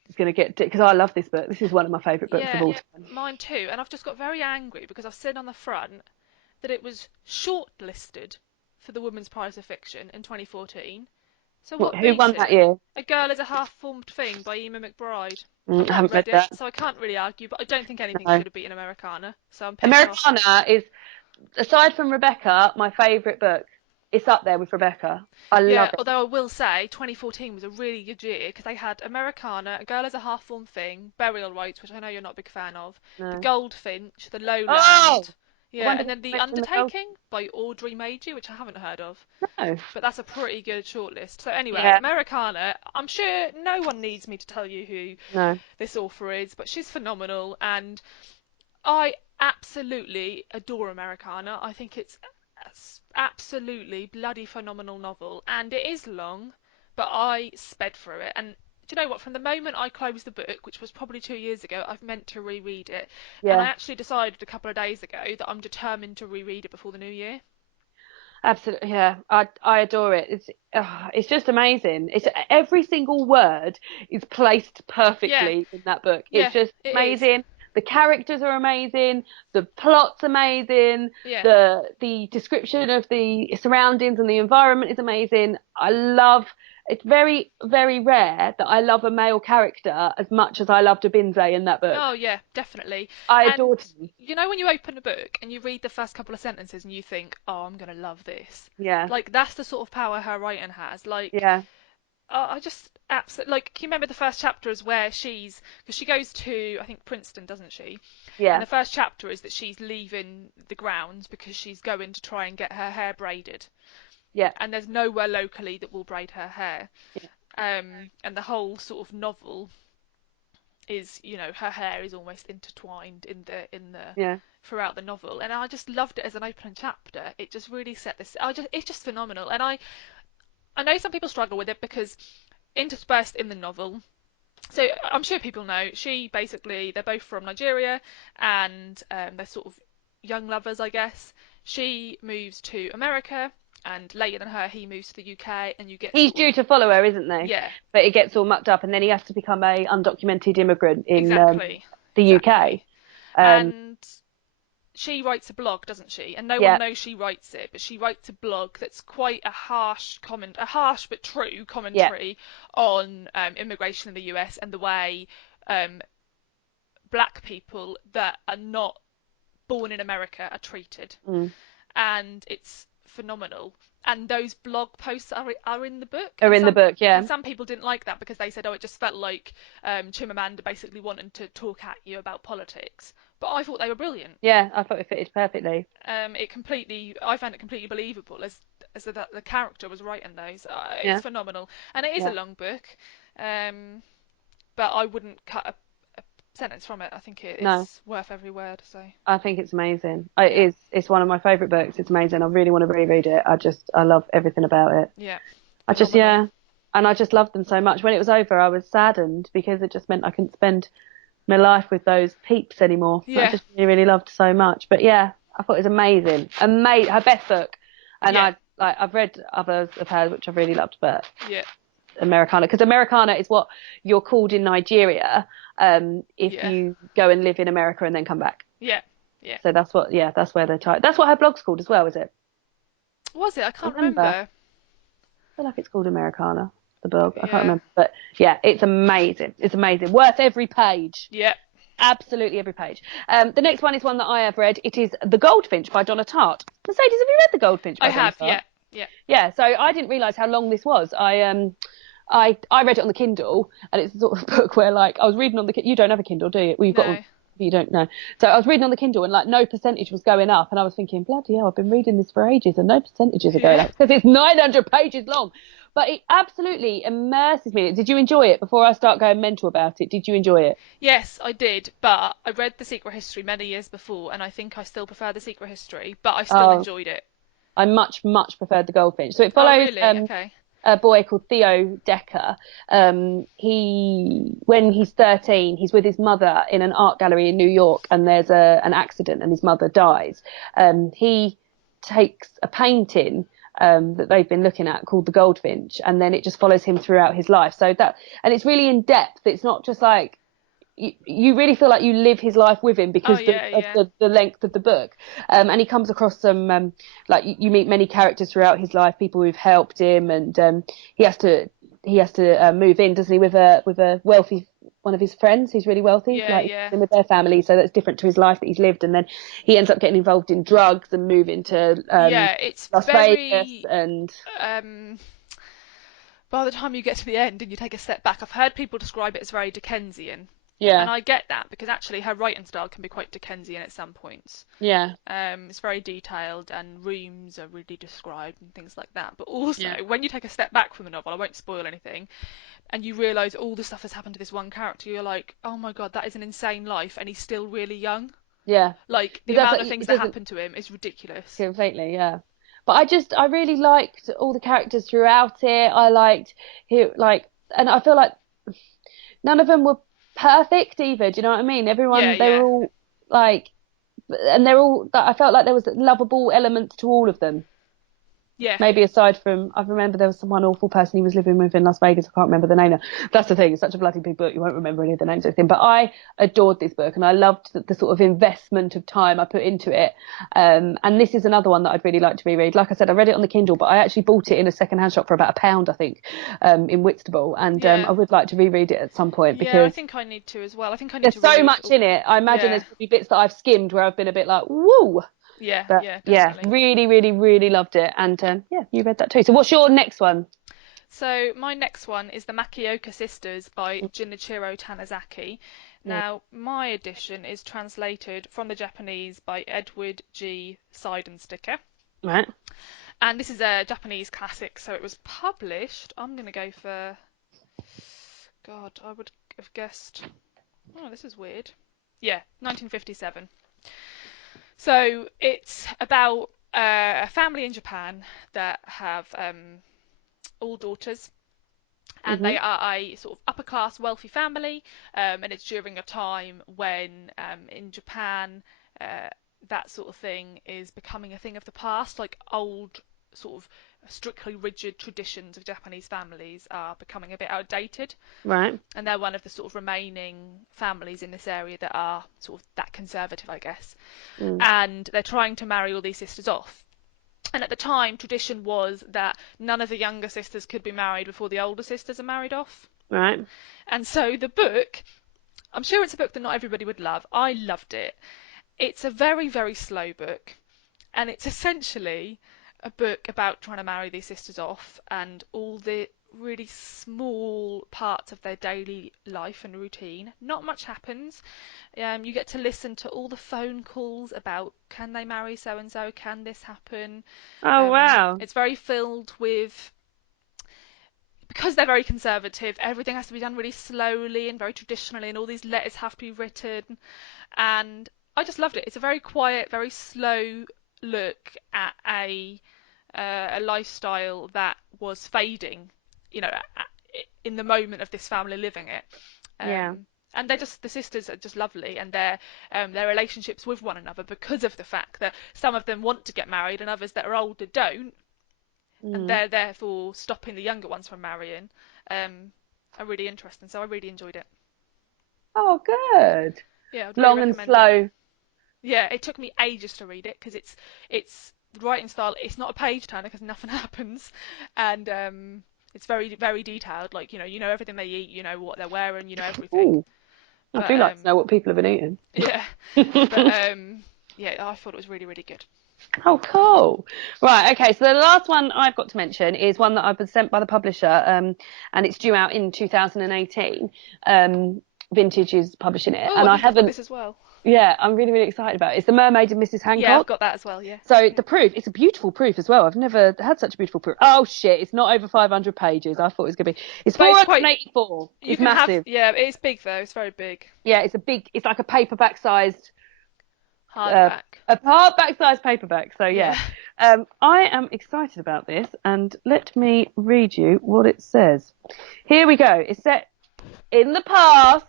It's going to get because I love this book. This is one of my favourite books of Yeah, all time. mine too. And I've just got very angry because I've seen on the front that it was shortlisted for the Women's Prize of Fiction in 2014. So what Who beats won that it? year? A Girl is a Half-Formed Thing by Emma McBride. I've I not haven't read read it, that. so I can't really argue, but I don't think anything No. should have beaten Americana, so I'm pissed off. Americana is, aside from Rebecca, my favourite book. It's up there with Rebecca. I Yeah, love it. although I will say 2014 was a really good year because they had Americana, A Girl is a Half-Formed Thing, Burial Rites, which I know you're not a big fan of, The No. Goldfinch, The Oh, Lowland, I yeah, wonder and if then you The mentioned the gold. Undertaking by Audrey Magie, which I haven't heard of. No. But that's a pretty good shortlist. So anyway, Yeah. Americana, I'm sure no one needs me to tell you who No. this author is, but she's phenomenal and I absolutely adore Americana. I think it's absolutely bloody phenomenal novel and it is long, but I sped through it. And do you know what? From the moment I closed the book, which was probably 2 years ago, I've meant to reread it. And I Yeah. actually decided a couple of days ago that I'm determined to reread it before the new year. Absolutely, yeah. I adore it. It's just amazing. It's every single word is placed Yeah, perfectly in that book. yeah, It's just it is. amazing. the characters are amazing, the plot's amazing, Yeah. the description of the surroundings and the environment is amazing. It's very, very rare that I love a male character as much as I loved Abinze in that book. Oh yeah, definitely. I And adored him. you know when you open a book and you read the first couple of sentences and you think, "Oh, I'm gonna love this." Yeah, Like that's the sort of power her writing has. Like yeah, I just absolutely like. Can you remember the first chapter is where because she goes to I think Princeton, doesn't she? And yeah, the first chapter is that she's leaving the grounds because she's going to try and get her hair braided, yeah, and there's nowhere locally that will braid her hair. yeah, And the whole sort of novel is, her hair is almost intertwined in the yeah. throughout the novel, and I just loved it as an opening chapter. It just really set this. It's just phenomenal, and I know some people struggle with it because interspersed in the novel. So I'm sure people know they're both from Nigeria, and they're sort of young lovers, I guess. She moves to America, and later than her, he moves to the UK, and you get He's sort of due to follow her, isn't he? yeah, But it gets all mucked up, and then he has to become a undocumented immigrant in exactly, the UK. exactly. Um, And she writes a blog, doesn't she? And no one yeah, knows she writes it, but she writes a blog that's quite a harsh but true yeah, commentary on immigration in the US and the way um, black people that are not born in America are treated. mm. And it's phenomenal. And those blog posts are in the book, Are in the book, yeah. and some people didn't like that because they said, oh, it just felt like Chimamanda basically wanted to talk at you about politics. But I thought they were brilliant. Yeah, I thought it fitted perfectly. I found it completely believable as the character was writing those. It's Yeah, phenomenal, and it is a yeah. long book, um, but I wouldn't cut a sentence from it. I think it No, is worth every word. So I think it's amazing. yeah, It's one of my favourite books. It's amazing. I really want to reread it. I love everything about it. yeah, phenomenal. Yeah. And I just loved them so much. When it was over, I was saddened because it just meant I couldn't spend my life with those peeps anymore. I Yeah, just really, really loved so much. But yeah, I thought it was amazing. Amazing. Her best book. And yeah, I've read others of hers which I've really loved, but yeah, Americanah, because Americanah is what you're called in Nigeria, if yeah, you go and live in America and then come back. yeah, yeah. So that's where the title. That's what her blog's called as well, is it? Was it? I I can't remember. I remember. feel like it's called Americanah, the blog. I can't Yeah, remember, but yeah, it's amazing. It's amazing. Worth every page. yeah. Absolutely every page. The next one is one that I have read. It is The Goldfinch by Donna Tartt. Mercedes, have you read The Goldfinch I by Donna have. Tartt? Yeah, yeah. Yeah, so I didn't realise how long this was. I read it on the Kindle, and it's the sort of book where like I was reading on the you don't have a Kindle, do you? Well, you've got one, No. you don't know. So I was reading on the Kindle, and like no percentage was going up, and I was thinking, bloody hell, I've been reading this for ages, and no percentages are going Yeah. up because it's 900 pages long. But it absolutely immerses me. Did you enjoy it? Before I start going mental about it, did you enjoy it? Yes, I did, but I read The Secret History many years before, and I think I still prefer The Secret History, but I still Oh, enjoyed it. I much preferred The Goldfinch. So it Oh, follows really? Okay. a boy called Theo Decker. When he's 13, he's with his mother in an art gallery in New York, and there's an accident, and his mother dies. He takes a painting that they've been looking at called the Goldfinch, and then it just follows him throughout his life. And it's really in depth. It's not just like you really feel like you live his life with him Oh, because yeah, yeah. the length of the book. And he comes across some like you meet many characters throughout his life, people who've helped him, and he has to move in, doesn't he, with a wealthy one of his friends who's really wealthy, Yeah, like yeah. in with their family. So that's different to his life that he's lived, and then he ends up getting involved in drugs and moving to Yeah, it's Las Vegas very and um by the time you get to the end and you take a step back, I've heard people describe it as very Dickensian. And yeah, I get that because actually her writing style can be quite Dickensian at some points. yeah, It's very detailed and rooms are really described and things like that. But also, yeah, when you take a step back from the novel, I won't spoil anything, and you realise all the stuff that's happened to this one character, you're like, oh my god, that is an insane life, and he's still really young. yeah. Like the Because that's amount what of things it that doesn't. happen to him is ridiculous. Completely, yeah. But I really liked all the characters throughout it. I liked and I feel like none of them were perfect either. Do you know what I mean? Yeah, They were yeah. all like, and I felt like there was lovable elements to all of them. Yeah. Maybe aside from, I remember there was one awful person he was living with in Las Vegas. I can't remember the name now. That's the thing. It's such a bloody big book. You won't remember any of the names or anything. But I adored this book and I loved the sort of investment of time I put into it. And this is another one that I'd really like to reread. Like I said, I read it on the Kindle, but I actually bought it in a secondhand shop for about £1, I think, in Whitstable. And Yeah. I would like to reread it at some point Yeah, I because think I need to as well. I think I need there's to so read. much in it. I imagine Yeah. there's probably bits that I've skimmed where I've been a bit like, woo. Yeah, But yeah, yeah, definitely. really, really, really loved it. And yeah, you read that too. So what's your next one? So my next one is the Makioka Sisters by Junichiro Tanizaki. Right. Now, my edition is translated from the Japanese by Edward G. Seidensticker. Right. And this is a Japanese classic, so it was published. I'm going to go for. God, I would have guessed. Oh, this is weird. Yeah, 1957. So it's about a family in Japan that have all daughters, and Mhm. they are a sort of upper class wealthy family, and it's during a time when in Japan uh, that sort of thing is becoming a thing of the past, like old sort of strictly rigid traditions of Japanese families are becoming a bit outdated, Right. and they're one of the sort of remaining families in this area that are sort of that conservative, I guess, Mm. and they're trying to marry all these sisters off. And at the time, tradition was that none of the younger sisters could be married before the older sisters are married off. Right. And so the book, I'm sure it's a book that not everybody would love. I loved it. It's a very, very slow book, and it's essentially a book about trying to marry these sisters off and all the really small parts of their daily life and routine. Not much happens. You get to listen to all the phone calls about can they marry so and so, can this happen. Oh wow. It's very filled with, because they're very conservative, everything has to be done really slowly and very traditionally, and all these letters have to be written. And I just loved it. It's a very quiet, very slow look at a lifestyle that was fading, you know, in the moment of this family living it. Yeah. And they're just, the sisters are just lovely, and their relationships with one another, because of the fact that some of them want to get married and others that are older don't, and Mm. they're therefore stopping the younger ones from marrying, are really interesting. So I really enjoyed it. Oh good. Yeah, I'd really Long and recommend it. slow. Yeah, it took me ages to read it because it's the writing style. It's not a page turner because nothing happens, and it's very very detailed. Like you know everything they eat, you know what they're wearing, you know everything. Ooh, I But do like to know what people have been eating. yeah, but yeah, I thought it was really really good. Oh, cool. Right, okay. So the last one I've got to mention is one that I've been sent by the publisher, and it's due out in 2018. Vintage is publishing it, Oh, and I I think I've got haven't. this as well. Yeah, I'm really, really excited about it. It's The Mermaid and Mrs. Yeah, I've Hancock. got that as well. Yeah. So the proof, it's a beautiful proof as well. I've never had such a beautiful proof. Oh shit, it's not over 500 pages. I thought it was going to be. It's But it's quite. 484. You It's can have. massive. Yeah, it's big though. It's very big. Yeah, it's like a paperback sized, uh, Hardback. a hardback sized paperback. So Yeah. yeah, I am excited about this, and let me read you what it says. Here we go. It's set in the past.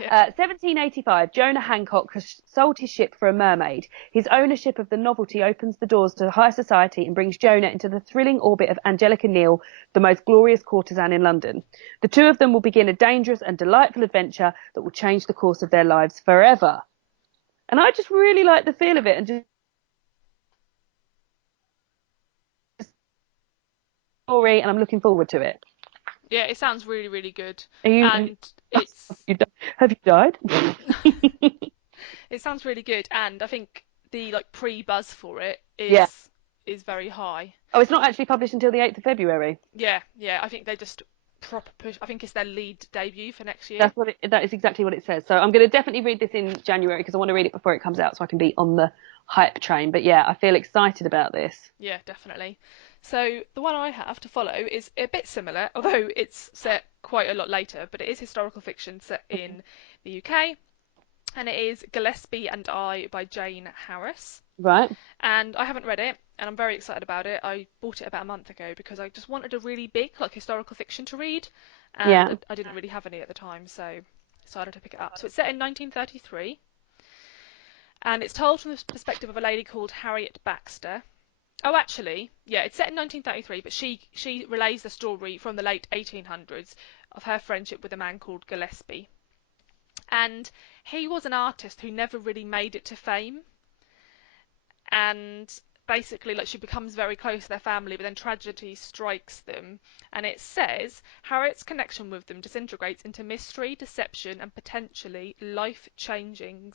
Yeah. 1785, Jonah Hancock has sold his ship for a mermaid. His ownership of the novelty opens the doors to high society and brings Jonah into the thrilling orbit of Angelica Neal, the most glorious courtesan in London. The two of them will begin a dangerous and delightful adventure that will change the course of their lives forever. And I just really like the feel of it, and just story, and I'm looking forward to it. Yeah, it sounds really really good, Are you? and it's Have you died? it sounds really good, and I think the like pre-buzz for it Yeah. is very high. Oh, it's not actually published until the 8th of February. Yeah, yeah, I think they just proper push. I think it's their lead debut for next year. That is exactly what it says. So I'm going to definitely read this in January because I want to read it before it comes out so I can be on the hype train. But yeah, I feel excited about this. Yeah, definitely. So the one I have to follow is a bit similar, although it's set quite a lot later, but it is historical fiction set in the UK, and it is Gillespie and I by Jane Harris. Right. And I haven't read it, and I'm very excited about it. I bought it about a month ago because I just wanted a really big, like, historical fiction to read, and Yeah. I didn't really have any at the time, so decided to pick it up. So it's set in 1933, and it's told from the perspective of a lady called Harriet Baxter, Oh, actually, yeah, it's set in 1933, but she relays the story from the late 1800s of her friendship with a man called Gillespie. And he was an artist who never really made it to fame. And basically, like, she becomes very close to their family, but then tragedy strikes them. And it says Harriet's connection with them disintegrates into mystery, deception, and potentially life-changing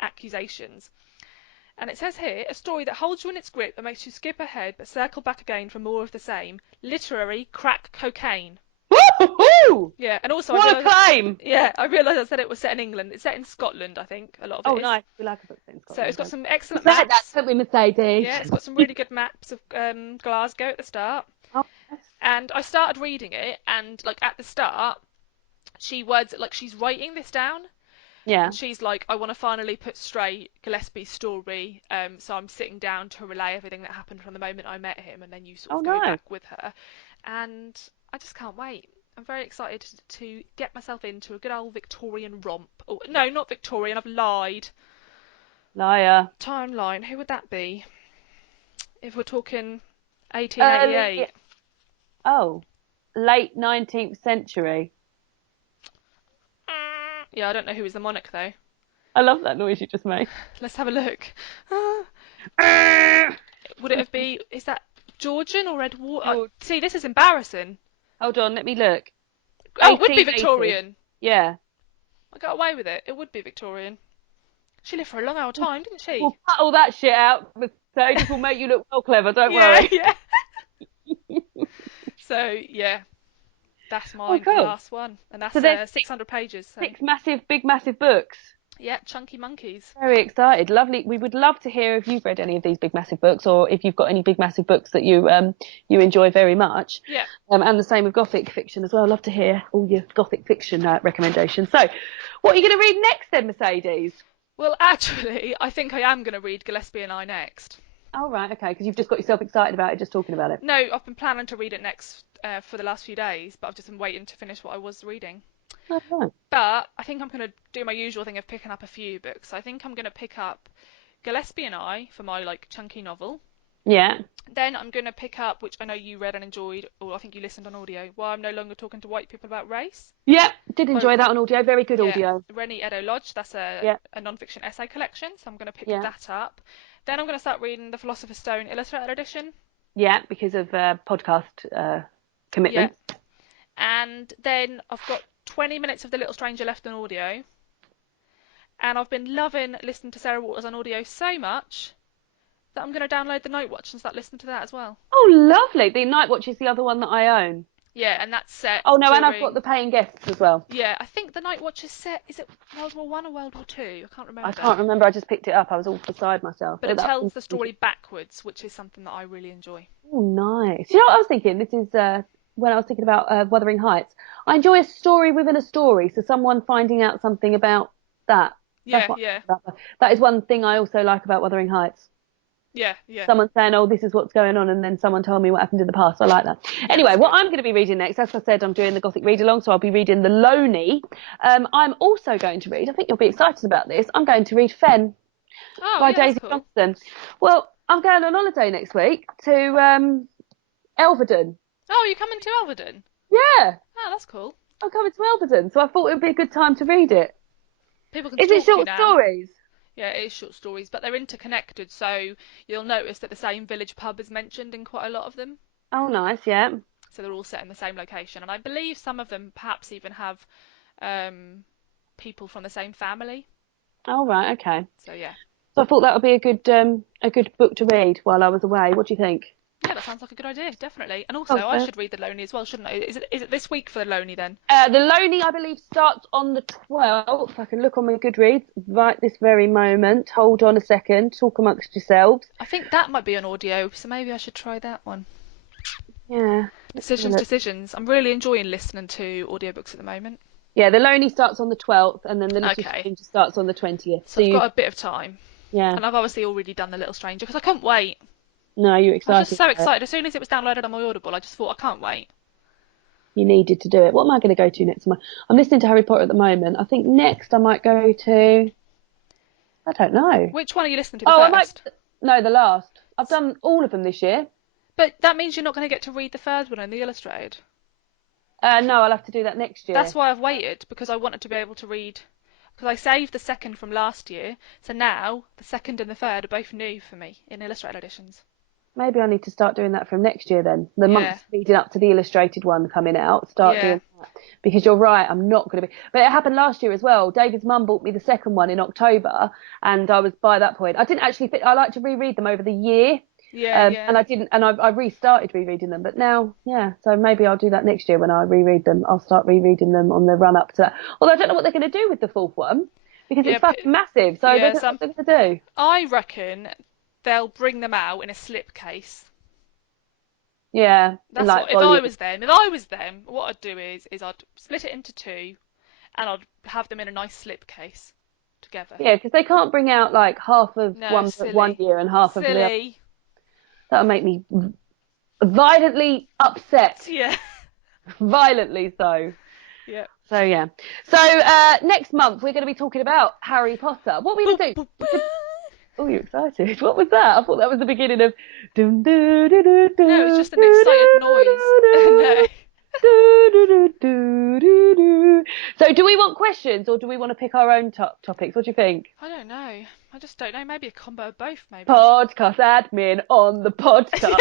accusations. And it says here, a story that holds you in its grip and makes you skip ahead but circle back again for more of the same. Literary crack cocaine. Woo-hoo-hoo! Yeah, and also What a claim! I realised I said it was set in England. It's set in Scotland, I think. A lot of Oh, it is. nice. We like a book set in So it's Scotland, got don't some we? excellent We say that, maps. don't we, Mercedes? Yeah, it's got some really good maps of Glasgow at the start. Oh, yes. And I started reading it, and like at the start, she's writing this down, Yeah. and she's like, I want to finally put straight Gillespie's story. So I'm sitting down to relay everything that happened from the moment I met him, and then you sort Oh, of go no. back with her. And I just can't wait. I'm very excited to get myself into a good old Victorian romp. Oh, no, not Victorian. I've lied. Liar. Timeline. Who would that be? If we're talking Early, 1888. oh, late 19th century. Yeah, I don't know who was the monarch though. I love that noise you just made. Let's have a look. Would it have been? Is that Georgian or Edward? George. See, this is embarrassing. Hold on, let me look. Oh, it would be 1880. Victorian. Yeah. I got away with it. It would be Victorian. She lived for a long old time, didn't she? We'll cut all that shit out, Mercedes. Will make you look well clever, don't Yeah, worry. yeah. So yeah, that's Oh, my cool. last one, and So that's there's 600 pages. So six massive, big, massive books. yeah, chunky monkeys. Very excited. Lovely. We would love to hear if you've read any of these big, massive books, or if you've got any big, massive books that you enjoy very much. Yeah. And the same with Gothic fiction as well. Love to hear all your Gothic fiction recommendations. So, what are you going to read next then, Mercedes? Well, actually, I think I am going to read Gillespie I next. Oh, right, okay, because you've just got yourself excited about it just talking about it. No, I've been planning to read it next for the last few days, but I've just been waiting to finish what I was reading. Oh, right. But I think I'm going to do my usual thing of picking up a few books. I think I'm going to pick up Gillespie I for my like chunky novel. Yeah. Then I'm going to pick up, which I know you read and enjoyed, or I think you listened on audio, Why I'm No Longer Talking to White People About Race. Yeah, did By, enjoy that on audio. Very good yeah, audio. Rennie Edo Lodge. That's Yeah, a non-fiction essay collection, so I'm going to pick yeah, that up. Then I'm going to start reading the Philosopher's Stone Illustrated Edition. yeah, because of podcast Yeah. commitments. And then I've got 20 minutes of The Little Stranger left on audio. And I've been loving listening to Sarah Waters on audio so much that I'm going to download the Night Watch and start listening to that as well. Oh, lovely. The Night Watch is the other one that I own. Yeah, and that's set Oh, no, during... and I've got the Paying Guests as well. Yeah, I think the Night Watch is set... Is it World War One or World War Two? I can't remember. I can't remember. I just picked it up. I was all beside myself. But Oh, it tells the story backwards, which is something that I really enjoy. oh, nice. You know what I was thinking? This is when I was thinking about Wuthering Heights. I enjoy a story within a story. So someone finding out something about that. That's Yeah, what yeah. that is one thing I also like about Wuthering Heights. Yeah, yeah. Someone saying, oh, this is what's going on, and then someone told me what happened in the past. I like that. Yeah, anyway, what good. I'm going to be reading next, as I said, I'm doing the Gothic read along, so I'll be reading the Loney. I'm also going to read, I think you'll be excited about this, I'm going to read Fen by Yeah, Daisy cool. Johnston. Well, I'm going on holiday next week to Elvedon. Oh, you're coming to Elvedon? Yeah. Oh, that's cool. I'm coming to Elvedon, so I thought it would be a good time to read it. People can Is it stalk you short now. stories? Yeah, it is short stories, but they're interconnected, so you'll notice that the same village pub is mentioned in quite a lot of them. Oh, nice, yeah. So they're all set in the same location, and I believe some of them perhaps even have people from the same family. Oh, right, okay. So yeah. So I thought that would be a good book to read while I was away. What do you think? Yeah, that sounds like a good idea, definitely. And also, I should read the Loney as well, shouldn't I? Is it this week for the Loney then? The Loney, I believe, starts on the 12th. I can look on my Goodreads right this very moment. Hold on a second. Talk amongst yourselves. I think that might be on audio, so maybe I should try that one. Yeah. Decisions. I'm really enjoying listening to audiobooks at the moment. Yeah, the Loney starts on the 12th, and then the Little Okay. Stranger starts on the 20th. So I've got a bit of time. Yeah. And I've obviously already done The Little Stranger because I couldn't wait. No, you're excited. I was just so excited. As soon as it was downloaded on my Audible, I just thought, I can't wait. You needed to do it. What am I going to go to next? I'm listening to Harry Potter at the moment. I think next I might go to... I don't know. Which one are you listening to first? No, the last. I've done all of them this year. But that means you're not going to get to read the third one in the illustrated. No, I'll have to do that next year. That's why I've waited, because I wanted to be able to read. Because I saved the second from last year, so now the second and the third are both new for me in illustrated editions. Maybe I need to start doing that from next year then. The Yeah. months leading up to the illustrated one coming out, start Yeah. doing that. Because you're right, I'm not going to be. But it happened last year as well. David's mum bought me the second one in October, and I was by that point. I didn't actually I like to reread them over the year. Yeah, yeah. And I didn't, and I restarted rereading them. But now, yeah, so maybe I'll do that next year when I reread them. I'll start rereading them on the run up to that. Although I don't know what they're going to do with the fourth one because Yeah, it's fucking massive. So yeah, they don't know what they're going to do. I reckon they'll bring them out in a slipcase. Yeah, That's like what, if I was them. If I was them, what I'd do is I'd split it into two, and I'd have them in a nice slipcase together. Yeah, because they can't bring out like half of one year and half of the other. That'll make me violently upset. Yeah. Violently so. Yeah. So yeah. So next month we're going to be talking about Harry Potter. What are we going to do? Oh, you're excited. What was that? I thought that was the beginning of... No, it was just an excited noise. No. So do we want questions or do we want to pick our own topics? What do you think? I don't know. I just don't know. Maybe a combo of both, maybe. Podcast admin on the podcast.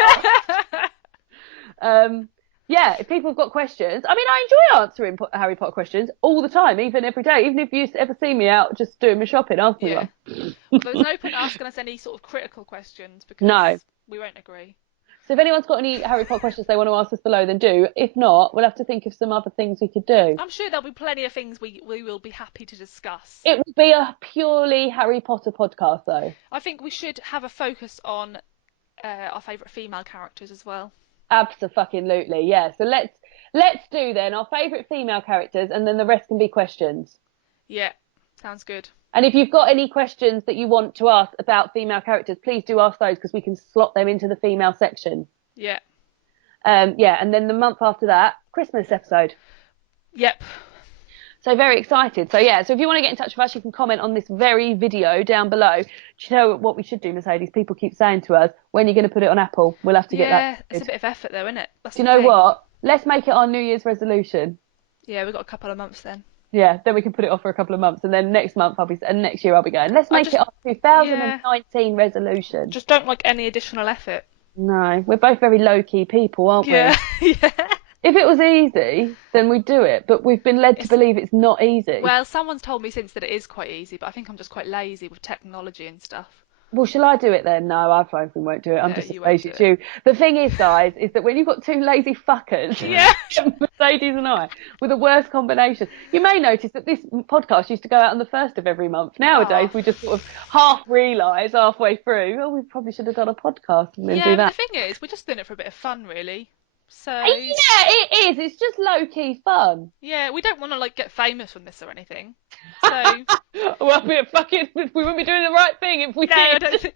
Yeah, if people have got questions. I mean, I enjoy answering Harry Potter questions all the time, even every day. Even if you ever see me out just doing my shopping, ask me one. There's no point asking us any sort of critical questions because we won't agree. So if anyone's got any Harry Potter questions they want to ask us below, then do. If not, we'll have to think of some other things we could do. I'm sure there'll be plenty of things we will be happy to discuss. It will be a purely Harry Potter podcast, though. I think we should have a focus on our favourite female characters as well. Abso-fucking-lutely, yeah. So let's do then our favourite female characters, and then the rest can be questions. Yeah, sounds good. And if you've got any questions that you want to ask about female characters, please do ask those because we can slot them into the female section. Yeah. Yeah, and then the month after that, Christmas episode. Yep. So very excited. So yeah, so if you want to get in touch with us, you can comment on this very video down below. Do you know what we should do, Mercedes? People keep saying to us, when are you going to put it on Apple? We'll have to get that. Yeah, it's a bit of effort though, isn't it? Do you know what? Let's make it our New Year's resolution. Yeah, we've got a couple of months then. Yeah, then we can put it off for a couple of months, and then next year I'll be going, let's make it our 2019 resolution. Just don't like any additional effort. No, we're both very low-key people, aren't we? Yeah. If it was easy, then we'd do it, but we've been led to believe it's not easy. Well, someone's told me since that it is quite easy, but I think I'm just quite lazy with technology and stuff. Well, shall I do it then? No, I probably won't do it. I'm just as lazy as you. The thing is, guys, is that when you've got two lazy fuckers, Mercedes and I, with the worst combination, you may notice that this podcast used to go out on the 1st of every month. Nowadays, we just sort of half realise halfway through, oh, we probably should have done a podcast and then do that. Yeah, the thing is, we're just doing it for a bit of fun, really. So yeah, it is. It's just low-key fun. Yeah, we don't want to get famous from this or anything. So well, we wouldn't be doing the right thing if we did.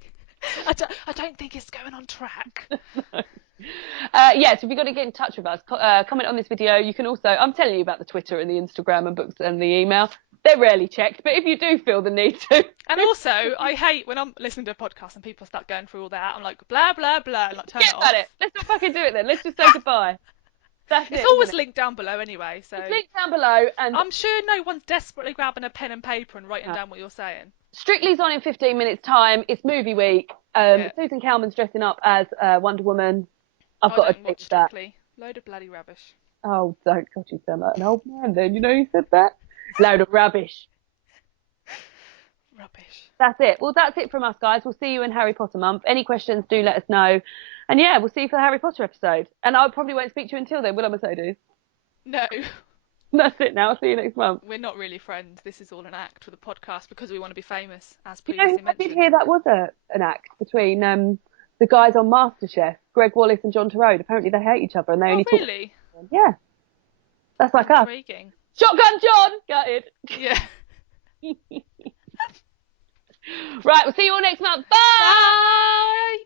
I don't think it's going on track. No. Yeah, so if you've got to get in touch with us, comment on this video. You can also, I'm telling you about the Twitter and the Instagram and books and the email. They're rarely checked, but if you do feel the need to. And also, I hate when I'm listening to a podcast and people start going through all that. I'm like, blah, blah, blah, and turn it off. Get it. Let's not fucking do it then. Let's just say goodbye. It's always linked down below anyway. So it's linked down below, and I'm sure no one's desperately grabbing a pen and paper and writing down what you're saying. Strictly's on in 15 minutes time. It's movie week. Susan Calman's dressing up as Wonder Woman. I've got to watch that. Strictly. Load of bloody rubbish. Oh, don't. God, you sound like an old man then. You know you said that? Load of rubbish. Rubbish. That's it. Well, that's it from us, guys. We'll see you in Harry Potter month. Any questions, do let us know. And yeah, we'll see you for the Harry Potter episode. And I probably won't speak to you until then, will I, Mercedes? No. That's it now. I'll see you next month. We're not really friends. This is all an act for the podcast because we want to be famous, as previously mentioned. I did hear that was an act between the guys on MasterChef, Greg Wallace and John Turode. Apparently they hate each other and they only talk. Really? Yeah. That's like us. Intriguing. Shotgun John! Gutted. Yeah. Right, we'll see you all next month. Bye! Bye!